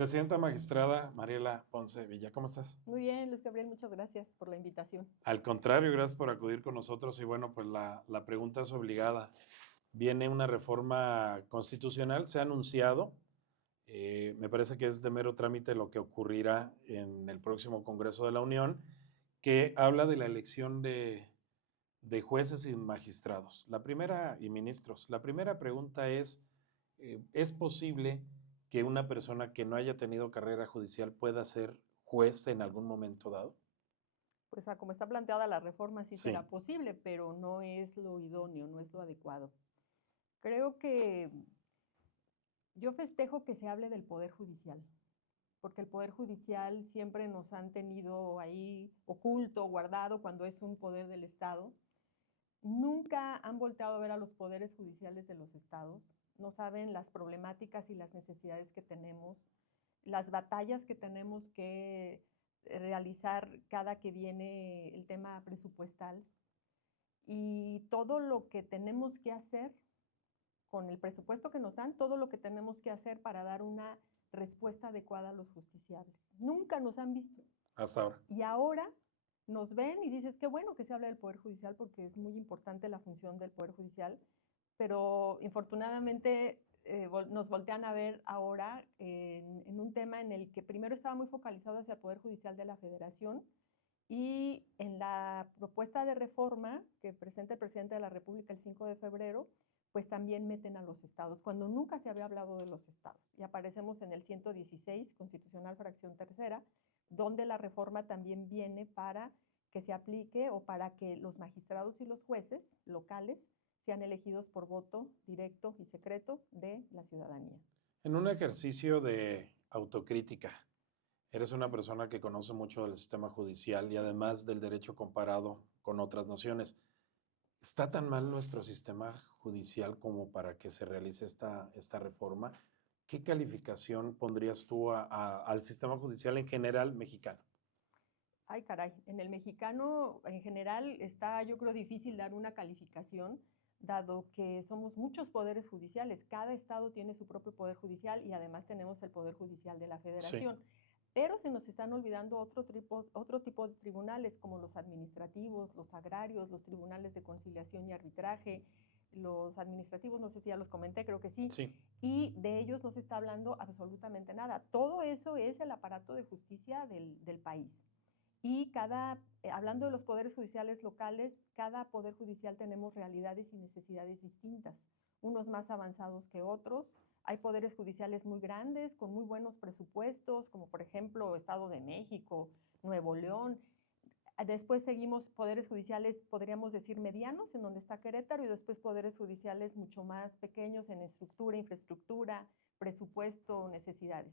Presidenta magistrada Mariela Ponce Villa, ¿cómo estás? Muy bien, Luis Gabriel, muchas gracias por la invitación. Al contrario, gracias por acudir con nosotros y bueno, pues la pregunta es obligada. Viene una reforma constitucional, se ha anunciado, me parece que es de mero trámite lo que ocurrirá en el próximo Congreso de la Unión, que habla de la elección de jueces y magistrados. Y ministros. La primera pregunta ¿es posible que una persona que no haya tenido carrera judicial pueda ser juez en algún momento dado? Pues como está planteada la reforma sí Sí, será posible, pero no es lo idóneo, no es lo adecuado. Creo que yo festejo que se hable del Poder Judicial, porque el Poder Judicial siempre nos han tenido ahí oculto, guardado, cuando es un poder del Estado. Nunca han volteado a ver a los poderes judiciales de los estados, no saben las problemáticas y las necesidades que tenemos, las batallas que tenemos que realizar cada que viene el tema presupuestal y todo lo que tenemos que hacer con el presupuesto que nos dan, todo lo que tenemos que hacer para dar una respuesta adecuada a los justiciables. Nunca nos han visto. hasta ahora. Y ahora nos ven y dices, qué bueno que se habla del Poder Judicial porque es muy importante la función del Poder Judicial, pero infortunadamente nos voltean a ver ahora en un tema en el que primero estaba muy focalizado hacia el Poder Judicial de la Federación y en la propuesta de reforma que presenta el presidente de la República el 5 de febrero, pues también meten a los estados, cuando nunca se había hablado de los estados. Y aparecemos en el 116, Constitucional Fracción Tercera, donde la reforma también viene para que se aplique o para que los magistrados y los jueces locales sean elegidos por voto directo y secreto de la ciudadanía. En un ejercicio de autocrítica, eres una persona que conoce mucho del sistema judicial y además del derecho comparado con otras naciones. ¿Está tan mal nuestro sistema judicial como para que se realice esta reforma? ¿Qué calificación pondrías tú al sistema judicial en general mexicano? Ay, caray, en el mexicano en general está, yo creo, difícil dar una calificación, dado que somos muchos poderes judiciales. Cada estado tiene su propio poder judicial y además tenemos el poder judicial de la Sí. federación. Pero se nos están olvidando otro tipo de tribunales, como los administrativos, los agrarios, los tribunales de conciliación y arbitraje, los administrativos, no sé si ya los comenté, creo que sí, Sí. y de ellos no se está hablando absolutamente nada. Todo eso es el aparato de justicia del país. Y hablando de los poderes judiciales locales, cada poder judicial tenemos realidades y necesidades distintas, unos más avanzados que otros. Hay poderes judiciales muy grandes, con muy buenos presupuestos, como por ejemplo Estado de México, Nuevo León. Después seguimos poderes judiciales, podríamos decir, medianos, en donde está Querétaro, y después poderes judiciales mucho más pequeños en estructura, infraestructura, presupuesto, necesidades.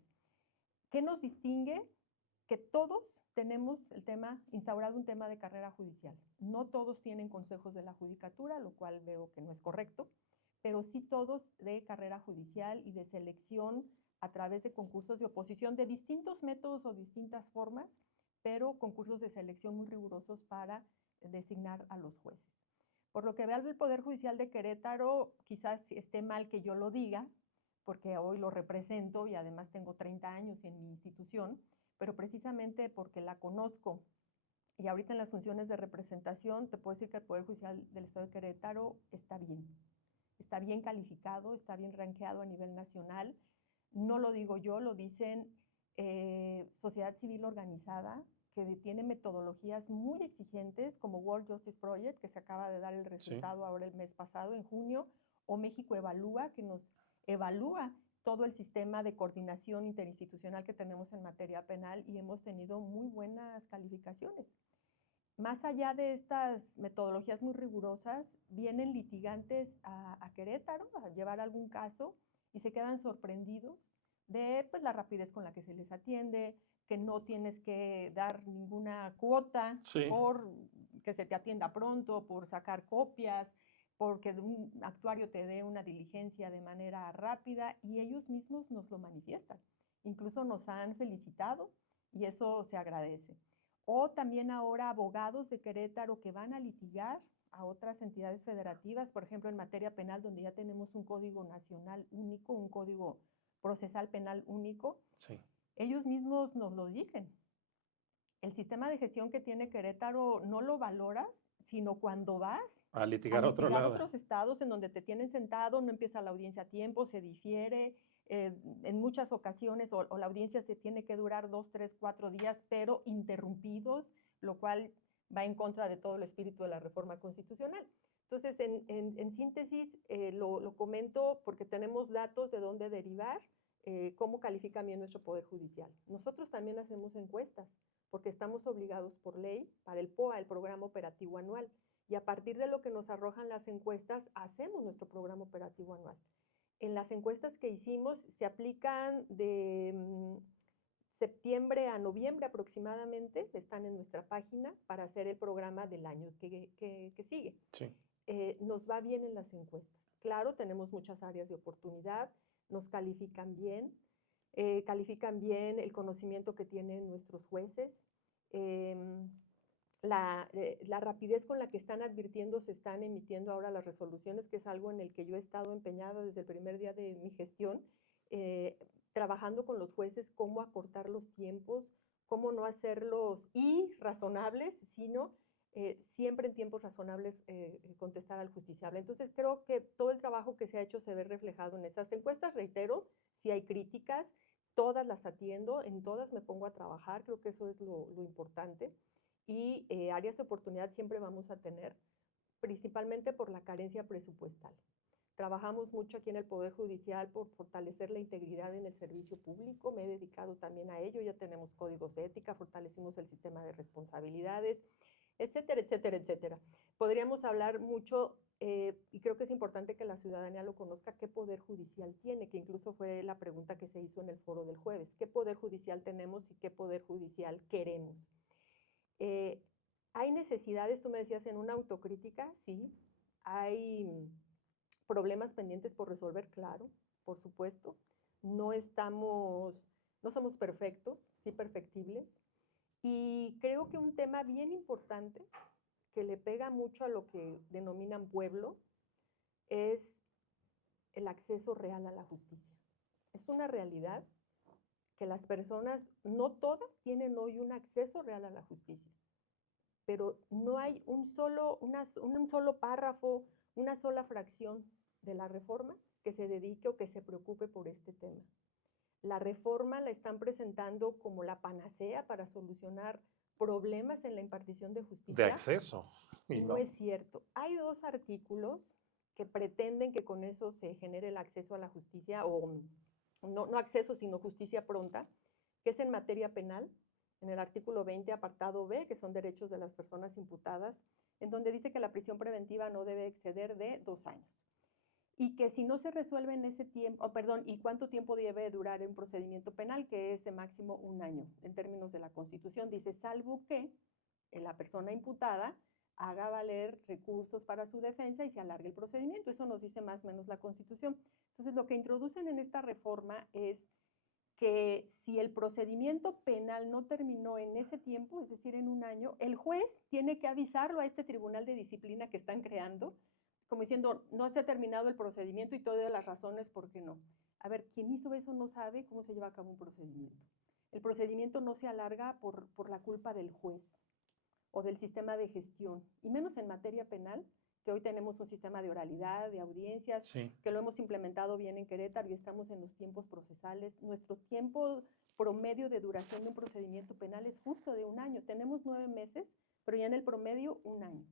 ¿Qué nos distingue? Que todos tenemos instaurado un tema de carrera judicial. No todos tienen consejos de la judicatura, lo cual veo que no es correcto, pero sí todos de carrera judicial y de selección a través de concursos de oposición de distintos métodos o distintas formas, pero concursos de selección muy rigurosos para designar a los jueces. Por lo que veo del Poder Judicial de Querétaro, quizás esté mal que yo lo diga, porque hoy lo represento y además tengo 30 años en mi institución, pero precisamente porque la conozco y ahorita en las funciones de representación te puedo decir que el Poder Judicial del Estado de Querétaro está bien calificado, está bien rankeado a nivel nacional. No lo digo yo, lo dicen sociedad civil organizada, que tiene metodologías muy exigentes, como World Justice Project, que se acaba de dar el Sí. resultado ahora el mes pasado, en junio, o México Evalúa, que nos evalúa todo el sistema de coordinación interinstitucional que tenemos en materia penal y hemos tenido muy buenas calificaciones. Más allá de estas metodologías muy rigurosas, vienen litigantes a Querétaro a llevar algún caso y se quedan sorprendidos de pues, la rapidez con la que se les atiende, que no tienes que dar ninguna cuota Sí. por que se te atienda pronto, por sacar copias, porque un actuario te dé una diligencia de manera rápida y ellos mismos nos lo manifiestan. Incluso nos han felicitado y eso se agradece. O también ahora abogados de Querétaro que van a litigar a otras entidades federativas, por ejemplo en materia penal, donde ya tenemos un código nacional único, un código procesal penal único, Sí. Ellos mismos nos lo dicen. El sistema de gestión que tiene Querétaro no lo valoras, sino cuando vas a litigar a otro lado. otros estados en donde te tienen sentado, no empieza la audiencia a tiempo, se difiere, en muchas ocasiones, o la audiencia se tiene que durar 2, 3, 4 días, pero interrumpidos, lo cual va en contra de todo el espíritu de la reforma constitucional. Entonces, en síntesis, lo comento porque tenemos datos de dónde derivar, cómo califica bien nuestro Poder Judicial. Nosotros también hacemos encuestas, porque estamos obligados por ley para el POA, el Programa Operativo Anual, y a partir de lo que nos arrojan las encuestas, hacemos nuestro Programa Operativo Anual. En las encuestas que hicimos se aplican de septiembre a noviembre aproximadamente, están en nuestra página para hacer el programa del año que sigue. Sí. Nos va bien en las encuestas. Claro, tenemos muchas áreas de oportunidad, nos califican bien el conocimiento que tienen nuestros jueces, la rapidez con la que están advirtiendo, se están emitiendo ahora las resoluciones, que es algo en el que yo he estado empeñada desde el primer día de mi gestión, trabajando con los jueces cómo acortar los tiempos, cómo no hacerlos irrazonables, sino siempre en tiempos razonables contestar al justiciable. Entonces creo que todo el trabajo que se ha hecho se ve reflejado en esas encuestas. Reitero, si hay críticas, todas las atiendo, en todas me pongo a trabajar, creo que eso es lo importante. Y áreas de oportunidad siempre vamos a tener, principalmente por la carencia presupuestal. Trabajamos mucho aquí en el Poder Judicial por fortalecer la integridad en el servicio público, me he dedicado también a ello, ya tenemos códigos de ética, fortalecimos el sistema de responsabilidades, etcétera, etcétera, etcétera. Podríamos hablar mucho, y creo que es importante que la ciudadanía lo conozca, qué poder judicial tiene, que incluso fue la pregunta que se hizo en el foro del jueves. ¿Qué poder judicial tenemos y qué poder judicial queremos? Hay necesidades, tú me decías, en una autocrítica, sí. Hay problemas pendientes por resolver, claro, por supuesto. No somos perfectos, sí perfectibles. Y creo que un tema bien importante que le pega mucho a lo que denominan pueblo es el acceso real a la justicia. Es una realidad que las personas, no todas, tienen hoy un acceso real a la justicia, pero no hay un solo párrafo, una sola fracción de la reforma que se dedique o que se preocupe por este tema. La reforma la están presentando como la panacea para solucionar problemas en la impartición de justicia. De acceso. Y no es cierto. Hay 2 artículos que pretenden que con eso se genere el acceso a la justicia, o no acceso, sino justicia pronta, que es en materia penal, en el artículo 20, apartado B, que son derechos de las personas imputadas, en donde dice que la prisión preventiva no debe exceder de 2 años. Y que si no se resuelve en ese tiempo, y cuánto tiempo debe durar un procedimiento penal, que es de máximo 1 año, en términos de la Constitución, dice, salvo que la persona imputada haga valer recursos para su defensa y se alargue el procedimiento. Eso nos dice más o menos la Constitución. Entonces, lo que introducen en esta reforma es que si el procedimiento penal no terminó en ese tiempo, es decir, en 1 año, el juez tiene que avisarlo a este tribunal de disciplina que están creando, como diciendo, no se ha terminado el procedimiento y todas las razones por qué no. A ver, quien hizo eso no sabe cómo se lleva a cabo un procedimiento. El procedimiento no se alarga por la culpa del juez o del sistema de gestión, y menos en materia penal, que hoy tenemos un sistema de oralidad, de audiencias, sí, que lo hemos implementado bien en Querétaro y estamos en los tiempos procesales. Nuestro tiempo promedio de duración de un procedimiento penal es justo de 1 año. Tenemos 9 meses, pero ya en el promedio 1 año.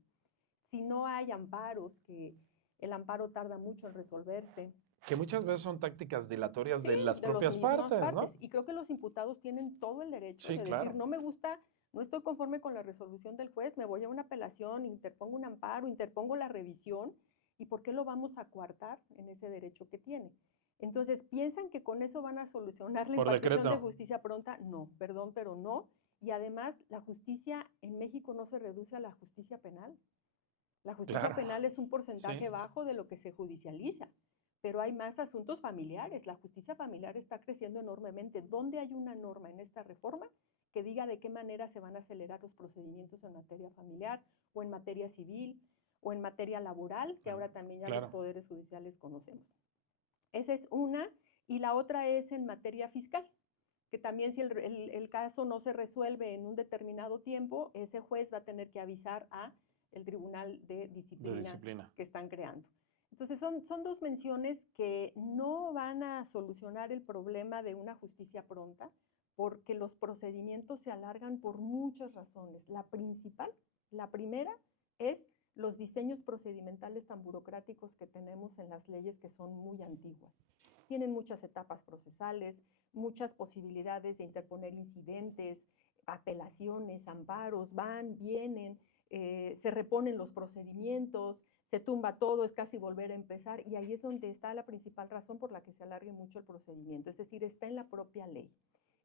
Si no hay amparos, que el amparo tarda mucho en resolverse. Que muchas veces son tácticas dilatorias Sí, de las de propias partes, ¿no? Y creo que los imputados tienen todo el derecho Sí, de claro. decir, no me gusta, no estoy conforme con la resolución del juez, me voy a una apelación, interpongo un amparo, interpongo la revisión, ¿y por qué lo vamos a coartar en ese derecho que tiene? Entonces, ¿piensan que con eso van a solucionar la impartición de justicia pronta? No, perdón, pero no. Y además, la justicia en México no se reduce a la justicia penal. La justicia penal es un porcentaje bajo de lo que se judicializa, pero hay más asuntos familiares. La justicia familiar está creciendo enormemente. ¿Dónde hay una norma en esta reforma que diga de qué manera se van a acelerar los procedimientos en materia familiar o en materia civil o en materia laboral, que ahora también ya los poderes judiciales conocemos? Esa es una. Y la otra es en materia fiscal. que también si el caso no se resuelve en un determinado tiempo, ese juez va a tener que avisar a el tribunal de disciplina que están creando. Entonces son dos menciones que no van a solucionar el problema de una justicia pronta, porque los procedimientos se alargan por muchas razones. La principal, la primera, es los diseños procedimentales tan burocráticos que tenemos en las leyes, que son muy antiguas. Tienen muchas etapas procesales, muchas posibilidades de interponer incidentes, apelaciones, amparos, van, vienen, se reponen los procedimientos, se tumba todo, es casi volver a empezar, y ahí es donde está la principal razón por la que se alargue mucho el procedimiento, es decir, está en la propia ley.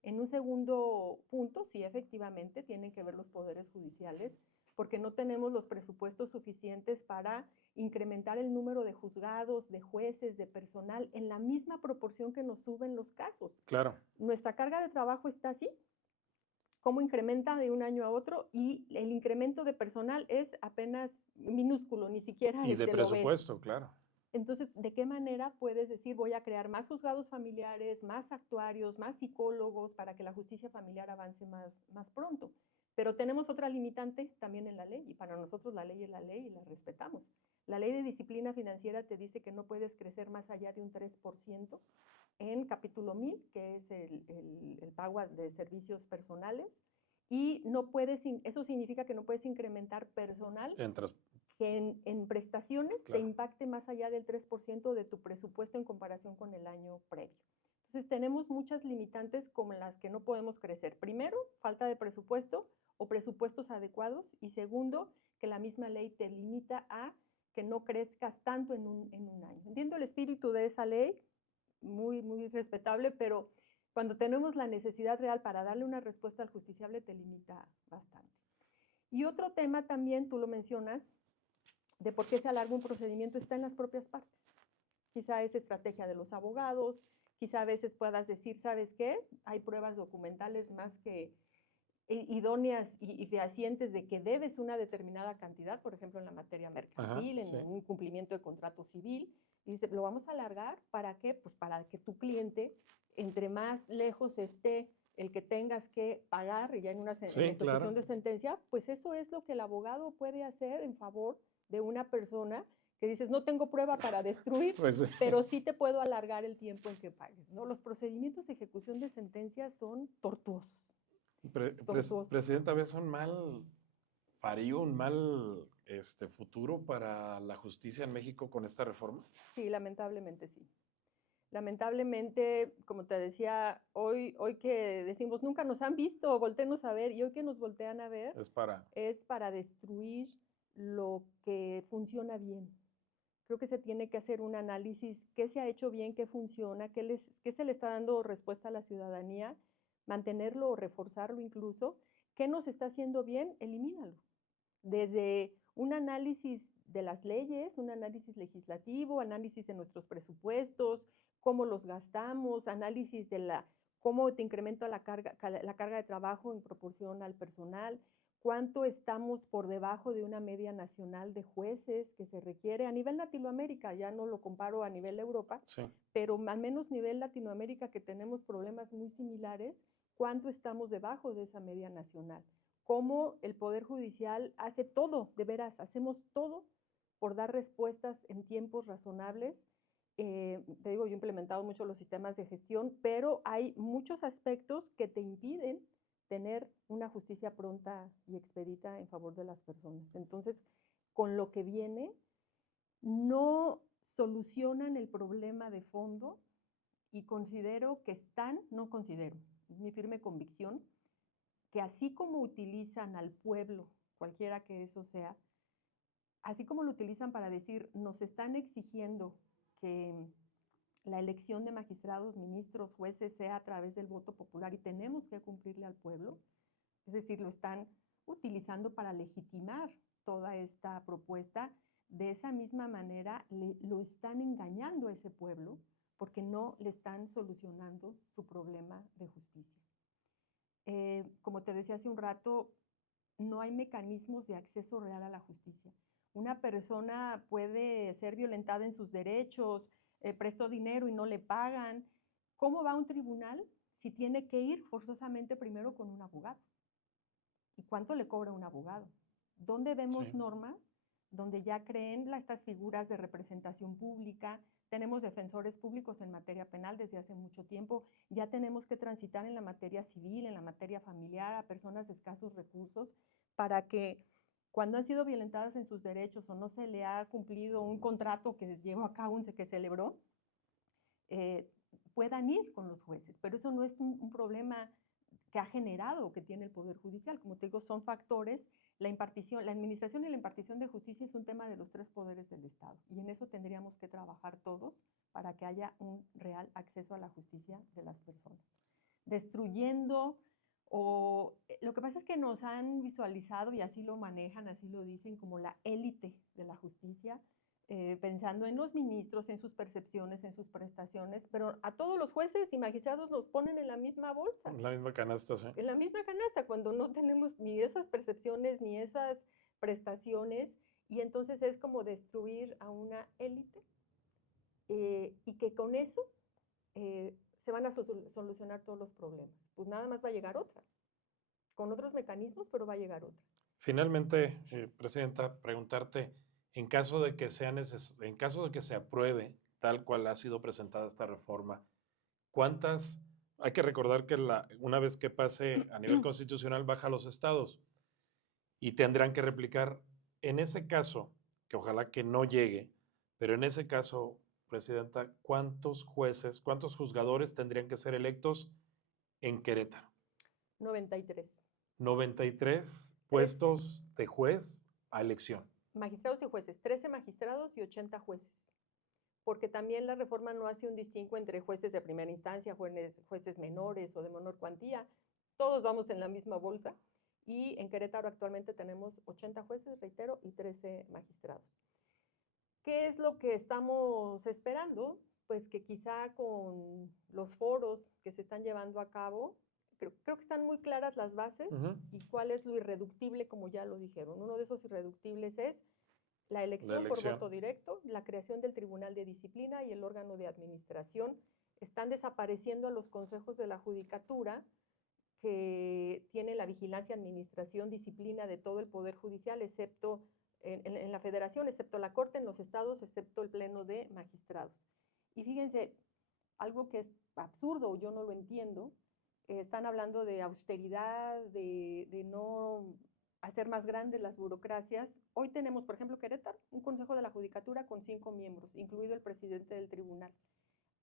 En un segundo punto, sí, efectivamente, tienen que ver los poderes judiciales, porque no tenemos los presupuestos suficientes para incrementar el número de juzgados, de jueces, de personal, en la misma proporción que nos suben los casos. Claro. Nuestra carga de trabajo está así, cómo incrementa de un año a otro, y el incremento de personal es apenas minúsculo, ni siquiera Y de presupuesto, lo ves. claro. Entonces, ¿de qué manera puedes decir voy a crear más juzgados familiares, más actuarios, más psicólogos para que la justicia familiar avance más pronto? Pero tenemos otra limitante también en la ley, y para nosotros la ley es la ley y la respetamos. La ley de disciplina financiera te dice que no puedes crecer más allá de un 3% en capítulo 1000, que es el pago de servicios personales, y no puedes, eso significa que no puedes incrementar personal que en prestaciones te impacte más allá del 3% de tu presupuesto en comparación con el año previo. Entonces tenemos muchas limitantes con las que no podemos crecer. Primero, falta de presupuesto o presupuestos adecuados, y segundo, que la misma ley te limita a que no crezcas tanto en un año. Entiendo el espíritu de esa ley, muy, muy respetable, pero cuando tenemos la necesidad real para darle una respuesta al justiciable, te limita bastante. Y otro tema también, tú lo mencionas, de por qué se alarga un procedimiento, está en las propias partes. Quizá es estrategia de los abogados, quizá a veces puedas decir, ¿sabes qué? Hay pruebas documentales más que idóneas y fehacientes de que debes una determinada cantidad, por ejemplo, en la materia mercantil, en un cumplimiento de contrato civil, y dice, lo vamos a alargar, ¿para qué? Pues para que tu cliente, entre más lejos esté el que tengas que pagar, ya en una ejecución de sentencia, pues eso es lo que el abogado puede hacer en favor de una persona que dices, no tengo prueba para destruir, pero sí te puedo alargar el tiempo en que pagues, ¿no? Los procedimientos de ejecución de sentencias son tortuosos. Presidenta, ¿ves un mal futuro para la justicia en México con esta reforma? Sí, lamentablemente sí. Lamentablemente, como te decía, hoy que decimos nunca nos han visto, voltéenos a ver, y hoy que nos voltean a ver, es para destruir lo que funciona bien. Creo que se tiene que hacer un análisis, qué se ha hecho bien, qué funciona, qué se le está dando respuesta a la ciudadanía, mantenerlo o reforzarlo incluso, qué nos está haciendo bien, elimínalo. Desde un análisis de las leyes, un análisis legislativo, análisis de nuestros presupuestos, cómo los gastamos, análisis de cómo te incrementa la carga de trabajo en proporción al personal, cuánto estamos por debajo de una media nacional de jueces que se requiere a nivel Latinoamérica, ya no lo comparo a nivel Europa, pero al menos a nivel Latinoamérica, que tenemos problemas muy similares, cuánto estamos debajo de esa media nacional. Cómo el Poder Judicial hace todo, de veras, hacemos todo por dar respuestas en tiempos razonables. Te digo, yo he implementado mucho los sistemas de gestión, pero hay muchos aspectos que te impiden tener una justicia pronta y expedita en favor de las personas. Entonces, con lo que viene, no solucionan el problema de fondo, y considero que es mi firme convicción, que así como utilizan al pueblo, cualquiera que eso sea, así como lo utilizan para decir, nos están exigiendo que la elección de magistrados, ministros, jueces sea a través del voto popular y tenemos que cumplirle al pueblo, es decir, lo están utilizando para legitimar toda esta propuesta. De esa misma manera lo están engañando a ese pueblo porque no le están solucionando su problema de justicia. Como te decía hace un rato, no hay mecanismos de acceso real a la justicia. Una persona puede ser violentada en sus derechos, prestó dinero y no le pagan. ¿Cómo va a un tribunal si tiene que ir forzosamente primero con un abogado. ¿Y cuánto le cobra un abogado? ¿Dónde vemos Sí. normas donde ya creen estas figuras de representación pública? Tenemos defensores públicos en materia penal desde hace mucho tiempo, ya tenemos que transitar en la materia civil, en la materia familiar, a personas de escasos recursos, para que cuando han sido violentadas en sus derechos o no se le ha cumplido un contrato que llevó a cabo, que celebró, puedan ir con los jueces. Pero eso no es un problema que ha generado, que tiene el Poder Judicial. Como te digo, son factores. La administración y la impartición de justicia es un tema de los 3 poderes del Estado. Y en eso tendríamos que trabajar todos para que haya un real acceso a la justicia de las personas. Destruyendo lo que pasa es que nos han visualizado, y así lo manejan, así lo dicen, como la élite de la justicia, pensando en los ministros, en sus percepciones, en sus prestaciones, pero a todos los jueces y magistrados nos ponen en la misma bolsa. En la misma canasta, sí. En la misma canasta, cuando no tenemos ni esas percepciones ni esas prestaciones, y entonces es como destruir a una élite, y que con eso se van a solucionar todos los problemas. Pues nada más va a llegar otra, con otros mecanismos, pero va a llegar otra. Finalmente, Presidenta, preguntarte, en caso de que en caso de que se apruebe tal cual ha sido presentada esta reforma, hay que recordar que una vez que pase a nivel constitucional baja a los estados y tendrán que replicar. En ese caso, que ojalá que no llegue, pero en ese caso, Presidenta, ¿cuántos jueces, cuántos juzgadores tendrían que ser electos en Querétaro? 93. 93 puestos de juez a elección. Magistrados y jueces, 13 magistrados y 80 jueces. Porque también la reforma no hace un distingo entre jueces de primera instancia, jueces menores o de menor cuantía. Todos vamos en la misma bolsa. Y en Querétaro actualmente tenemos 80 jueces, reitero, y 13 magistrados. ¿Qué es lo que estamos esperando? Pues que quizá con los foros que se están llevando a cabo, creo que están muy claras las bases y cuál es lo irreductible, como ya lo dijeron. Uno de esos irreductibles es la elección por voto directo, la creación del Tribunal de Disciplina y el órgano de administración. Están desapareciendo a los consejos de la judicatura, que tiene la vigilancia, administración, disciplina de todo el Poder Judicial, excepto en la Federación, excepto la Corte, en los estados, excepto el Pleno de Magistrados. Y fíjense, algo que es absurdo, yo no lo entiendo, están hablando de austeridad, de no hacer más grandes las burocracias. Hoy tenemos, por ejemplo, Querétaro, un Consejo de la Judicatura con 5 miembros, incluido el presidente del tribunal.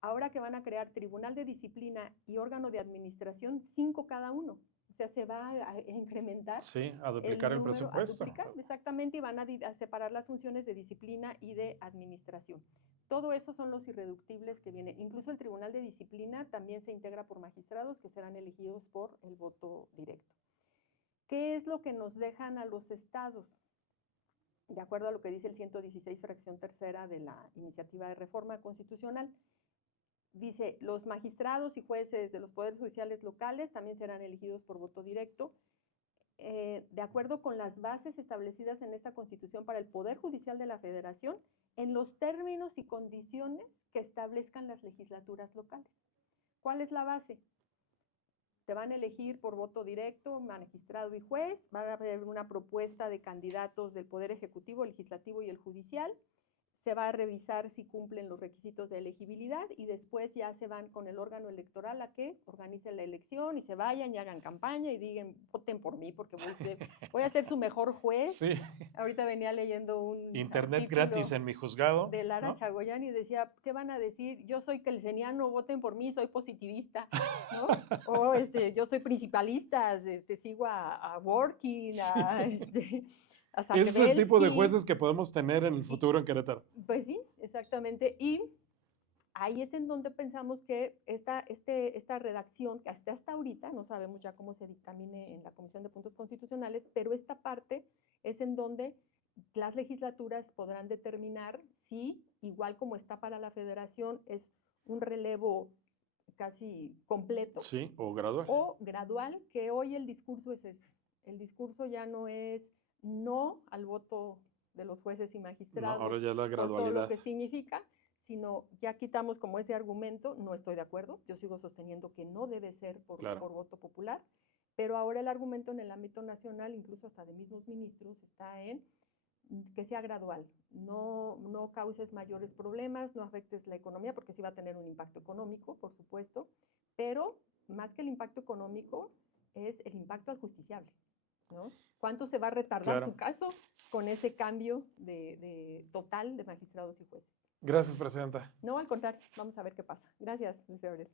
Ahora que van a crear Tribunal de Disciplina y órgano de administración, 5 cada uno. O sea, se va a incrementar. Sí, a duplicar el presupuesto. A duplicar, exactamente, y van a separar las funciones de disciplina y de administración. Todo eso son los irreductibles que vienen. Incluso el Tribunal de Disciplina también se integra por magistrados que serán elegidos por el voto directo. ¿Qué es lo que nos dejan a los estados? De acuerdo a lo que dice el 116, fracción tercera de la iniciativa de reforma constitucional, dice, los magistrados y jueces de los poderes judiciales locales también serán elegidos por voto directo, de acuerdo con las bases establecidas en esta Constitución para el Poder Judicial de la Federación, en los términos y condiciones que establezcan las legislaturas locales. ¿Cuál es la base? Se van a elegir por voto directo magistrado y juez, va a haber una propuesta de candidatos del Poder Ejecutivo, Legislativo y el Judicial, se va a revisar si cumplen los requisitos de elegibilidad y después ya se van con el órgano electoral a que organicen la elección y se vayan y hagan campaña y digan, voten por mí porque voy a ser su mejor juez. Sí. Ahorita venía leyendo un Internet gratis en mi juzgado. De Lara, ¿no?, Chagoyán, y decía, ¿qué van a decir? Yo soy kelseniano, voten por mí, soy positivista, ¿no? O yo soy principalista, sigo a Working, Ese es el tipo de jueces que podemos tener en el futuro en Querétaro. Pues sí, exactamente. Y ahí es en donde pensamos que esta redacción, que hasta ahorita, no sabemos ya cómo se dictamine en la Comisión de Puntos Constitucionales, pero esta parte es en donde las legislaturas podrán determinar si, igual como está para la Federación, es un relevo casi completo. Sí, o gradual. O gradual, que hoy el discurso es ese. El discurso ya no es no al voto de los jueces y magistrados, no, ahora ya la gradualidad, todo lo que significa, sino ya quitamos como ese argumento, no estoy de acuerdo, yo sigo sosteniendo que no debe ser por voto popular, pero ahora el argumento en el ámbito nacional, incluso hasta de mismos ministros, está en que sea gradual, no causes mayores problemas, no afectes la economía, porque sí va a tener un impacto económico, por supuesto, pero más que el impacto económico es el impacto al justiciable, ¿no? ¿Cuánto se va a retardar su caso con ese cambio total de magistrados y jueces? Gracias, presidenta. No, al contrario, vamos a ver qué pasa. Gracias, Luis Gabriel.